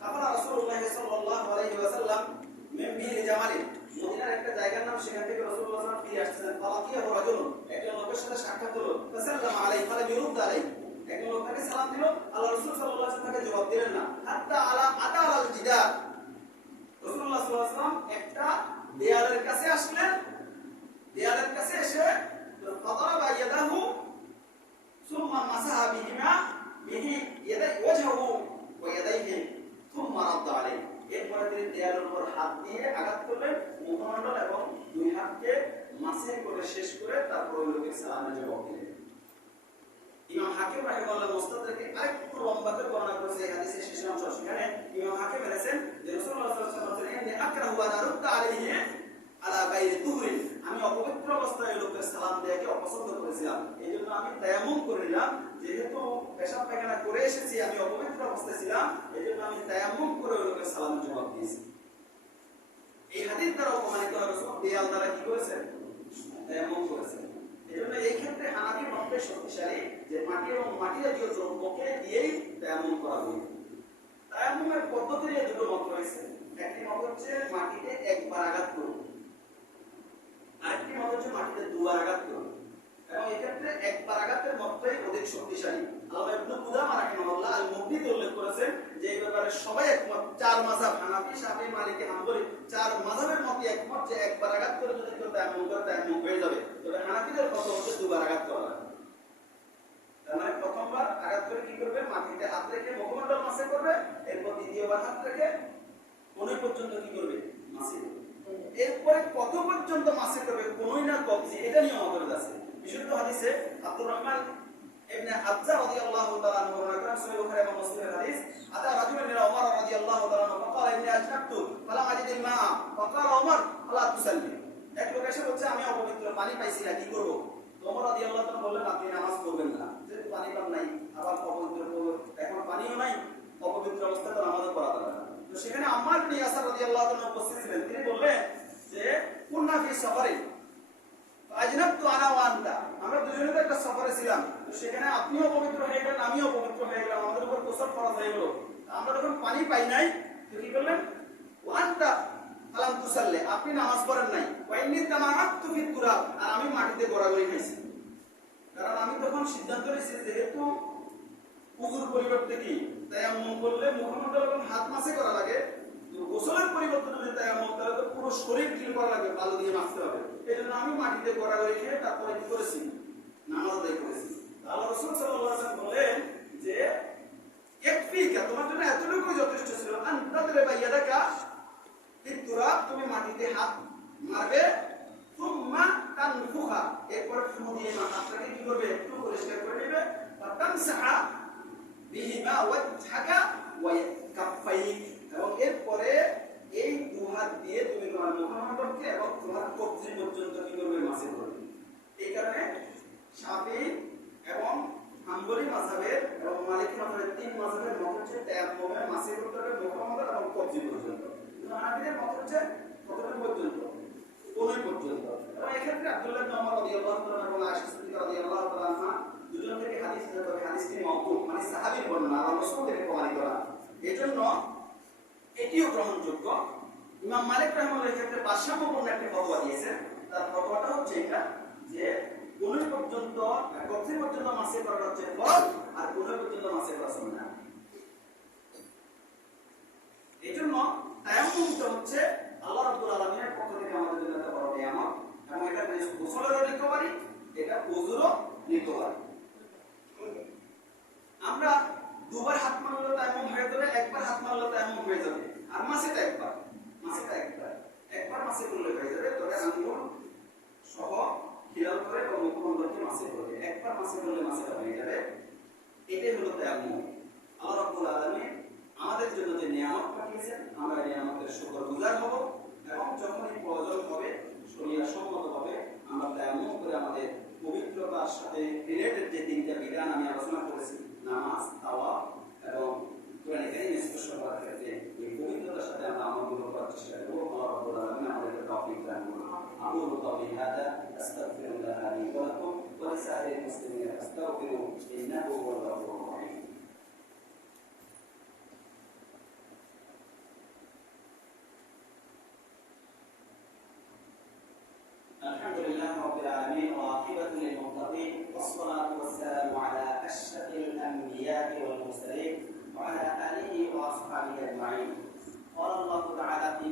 কাফারা রাসূলুল্লাহ সাল্লাল্লাহু আলাইহি ওয়াসাল্লাম মিন বির জামালি, মদিনার একটা জায়গার নাম, সেখান থেকে রাসূলুল্লাহ সাল্লাল্লাহু আলাইহি ওয়াসাল্লাম ফিরে আসছেন। ফালাকিয়াহু রাজুলুন, একজন লোকের সাথে সাক্ষাৎ হলো। ফাসাল্লামা আলাইহি ফালাম ইরুদ আলাইহি, একজন লোক তাকে সালাম দিল, আল্লাহ রাসূল সাল্লাল্লাহু আলাইহি ওয়াসাল্লাম তাকে জবাব দিলেন না। হাত্তা আতা আলাল জিদার, রাসূলুল্লাহ সাল্লাল্লাহু আলাইহি ওয়াসাল্লাম একটা দেয়ালের কাছে আসলেন। দেয়ালের কাছে এসে ফাদারাবা ইয়াদাহু সুম্মা মাসাহা বিহিমা বিহি ইয়াদাই ওয়াজহু ওয়া ইয়াদাইহি সুম্মা রাদ্দা আলাইহি, এরপরে তিনি দেয়ালের উপর হাত দিয়ে আঘাত করলেন, মুখমণ্ডল এবং দুই হাতকে মাসিহ করে শেষ করে তারপর ওই লোকের সালামের জবাব দিলেন। ইমাম হাকিম রাহিমাহুল্লাহ মুস্তাদরাকে আরেকটু লম্বা করে বর্ণনা করেছে এই হাদিসের শেষ অংশ। সেখানে ইমাম হাকিম বলেছেন যে রাসূলুল্লাহ সাল্লাল্লাহু আলাইহি ওয়াসাল্লাম বলেন, আকরাহু ওয়া নারুদ্দা আলাইহি আলা গায়রি তুহরিন, আমি অপবিত্র অবস্থায় লোকের সালাম দেয়াকে অপছন্দ করেছিলাম, এইজন্য আমি তায়াম্মুম করে নিলাম। যেহেতু পেশাব পায়খানা করে এসেছি, আমি অপবিত্র অবস্থায় ছিলাম, এইজন্য আমি তায়াম্মুম করে লোকের সালামের জবাব দিয়েছি। এই হাদিস দ্বারা প্রমাণিত হয় রাসূল দেয়াল দ্বারা কি করেছেন? তায়াম্মুম করেছেন। এজন্য এই ক্ষেত্রে হানাফি মতটি শক্তিশালী যে মাটি এবং মাটি জাতীয় দ্রব্যকে দিয়েই তায়াম্মুম করা হয়। তায়াম্মুমের পদ্ধতির দুটো মত রয়েছে। একটি মত হচ্ছে মাটিতে একবার আঘাত করুন, আরেকটি মত হচ্ছে মাটিতে দুবার আঘাত করুন, এবং এই ক্ষেত্রে একবার আঘাতের মতটাই অধিক শক্তিশালী। আল্লামা ইবনে কুদামা রাহিমাহুল্লাহ আল মুগনিতে উল্লেখ করেছেন যে এই ব্যাপারে সবাই একমত, চার মাযহাব হানাফি, শাফিঈ, মালিকি, হাম্বলি, চার মাযহাবের মতই একমত যে একবার আঘাত করে যদি কেউ তায়াম্মুম করে তায়াম্মুম হয়ে যাবে। তবে হানাফিদের কথা হচ্ছে দুবার আঘাত করা লাগবে। তার মানে প্রথমবার আঘাত করে কি করবে? মাটিতে হাত রেখে মুখমণ্ডল মাসে করবে, এরপর দ্বিতীয়বার হাত রেখে কোন পর্যন্ত কি করবে? মাসে করবে। এরপরে কত পর্যন্ত মাসে করবে? কোনই না কবজি, এটা নিয়ে আমাদের আছে। বিশুদ্ধ হাদিসে আব্দুর রহমান ইবনে আবজা রাদিয়াল্লাহু তাআলা আনহু বর্ণনা করেন, সহিহ বুখারী এবং মুসলিমের হাদিস, আতা রাজুলুন মিন ওমর রাদিয়াল্লাহু তাআলা আনহু ফাকালা ইন্নী আজনাবতু ফালাম আজিদিল মা ফাকালা ওমর আলা তুসাল্লি, এক লোক এসে বলছে আমি অপবিত্র, পানি পাইছি না, কি করব? ওমর রাদিয়াল্লাহু তাআলা বললেন আপনি নামাজ পড়বেন না, যেহেতু পানি পান নাই, আবার অপবিত্র, এখন পানিও নাই, অপবিত্র অবস্থায় তো নামাজ পড়া যাবে না। তো সেখানে আম্মার ইবনে ইয়াসার রাদিয়াল্লাহু তাআলা উপস্থিত ছিলেন, তিনি বললেন যে কুননা ফি সফরে আজনাবতু আনা ওয়া আনতা, আমরা দুজনে তো একটা সফরে ছিলাম, তো সেখানে আপনিও অপবিত্র হয়ে গেলেন, আমিও অপবিত্র হয়ে গেলাম, আমাদের উপর গোসল ফরজ হয়ে গেল। আমরা যখন পানি পাই নাই, তো কি করলেন? ওয়া আনতা ফালাম তুসাল্লি, আপনি নামাজ পড়েন নাই, ওয়া ইন্নী তামাআতু ফি তুরাব, আর আমি মাটিতে গড়াগড়ি খাইছি। কারণ আমি তখন সিদ্ধান্ত নিয়েছি যেহেতু উযুর পরিবর্তে কি তায়াম্মুম করলে মুখমণ্ডল এবং হাত মাসে করা লাগে, তো গোসলের পরিবর্তে যদি তায়াম্মুম, তাহলে তো পুরো শরীর ক্লিন করা লাগে, বালু দিয়ে মাখতে হবে। এজন্য আমি মাটিতে গড়াগড়ি খেয়ে তারপরে কি করেছি? নামাজ আদায় করেছি। আল্লাহ রাসূল সাল্লাল্লাহু আলাইহি ওয়াসাল্লাম বলেন যে ইয়াকফিকা, তোমার জন্য এতটুকুই যথেষ্ট ছিল, আনতাদরিবা ইয়াদাকা ফিত তুরাব, তুমি মাটিতে হাত মারবে, সুম্মা তানফুহা, এরপর ফু দিয়ে হাতটাকে কি করবে? একটু পরিষ্কার করে নেবে, তামসাহা বিহিমা ওয়াজহাকা ওয়া কাফাইক, এবং এরপরে এই দুই হাত দিয়ে তুমি তোমার মুখমণ্ডলকে এবং তোমার কবজি পর্যন্ত কি করবে? মাসে করবে। এই কারণে শাফিঈ এবং হাম্বলি মাযহাবের এবং মালিকি মাযহাবের তিন মাযহাবের মত হচ্ছে তায়াম্মুমে মাসে করতে হবে মুখমণ্ডল এবং কবজি পর্যন্ত। কিন্তু হানাফিদের মত হচ্ছে কতটুকু পর্যন্ত? কোনই পর্যন্ত। এবং তবে হাদিসটি মাওকুফ মানে সাহাবীর বর্ণনা আল্লাহ রাসূল থেকে প্রমাণিত না। এজন্য এটিও গ্রহণযোগ্য। ইমাম মালিক রাহিমাহুল্লাহ ক্ষেত্রে ভারসাম্যপূর্ণ একটা ফতোয়া দিয়েছেন। তার ফতোয়াটা হচ্ছে এটা যে ১৫ পর্যন্ত ৩১ পর্যন্ত মাসে করা হচ্ছে ফরজ আর ১৫ পর্যন্ত মাসে করা সুন্নাহ। এজন্য তায়াম্মুমটা হচ্ছে আল্লাহ রাব্বুল আলামিনের পক্ষ থেকে আমাদের জন্য একটা বড় নিয়ামত এবং এটা গোসলেরও নিতে পারি, এটা ওযুরও নিতে পারি। আমরা দুবার হাত মারলে তায়াম্মুম হয়ে যাবে, একবার হাত মারলে তায়াম্মুম হয়ে যাবে। আর মাসেটা একবার মাসে করলে হয়ে যাবে। তবে আঙ্গুল সহ খিলাল করে বা মুখমণ্ডলকে মাসে করবে, একবার মাসে করলে মাসেটা হয়ে যাবে। এটাই হলো তায়াম্মুম। আল্লাহ রাব্বুল আলামিন আমাদের জন্য যে নিয়ামত পাঠিয়েছেন আমরা এই নিয়ামতের শুকরগুজার হব এবং যখনই প্রয়োজন হবে শরীয়ত সম্মতভাবে আমরা তায়াম্মুম করে আমাদের পবিত্রতার সাথে রিলেটেড যে তিনটা বিধান আমি আলোচনা করেছি, নামাজ, তাওয়াফ এবং কোরআনে কারীমে স্পষ্ট করার ক্ষেত্রে এই পবিত্রতার সাথে আমরা আমলগুলো করার চেষ্টা করব। আল্লাহ রাব্বুল আলামিন আমাদেরকে তৌফিক দান করুন। আকুলু কাওলি হাদা আস্তাগফিরুল্লাহ লি ওয়া লাকুম ওয়া লিসাইরিল মুসলিমিন আস্তাগফিরু ইন্নাহু হুয়াল গফুরুর রহিম। الحمد لله رب العالمين والعاقبة للمتقين والصلاة والسلام على أشرف الأنبياء والمرسلين وعلى آله وأصحابه أجمعين. قال الله تعالى في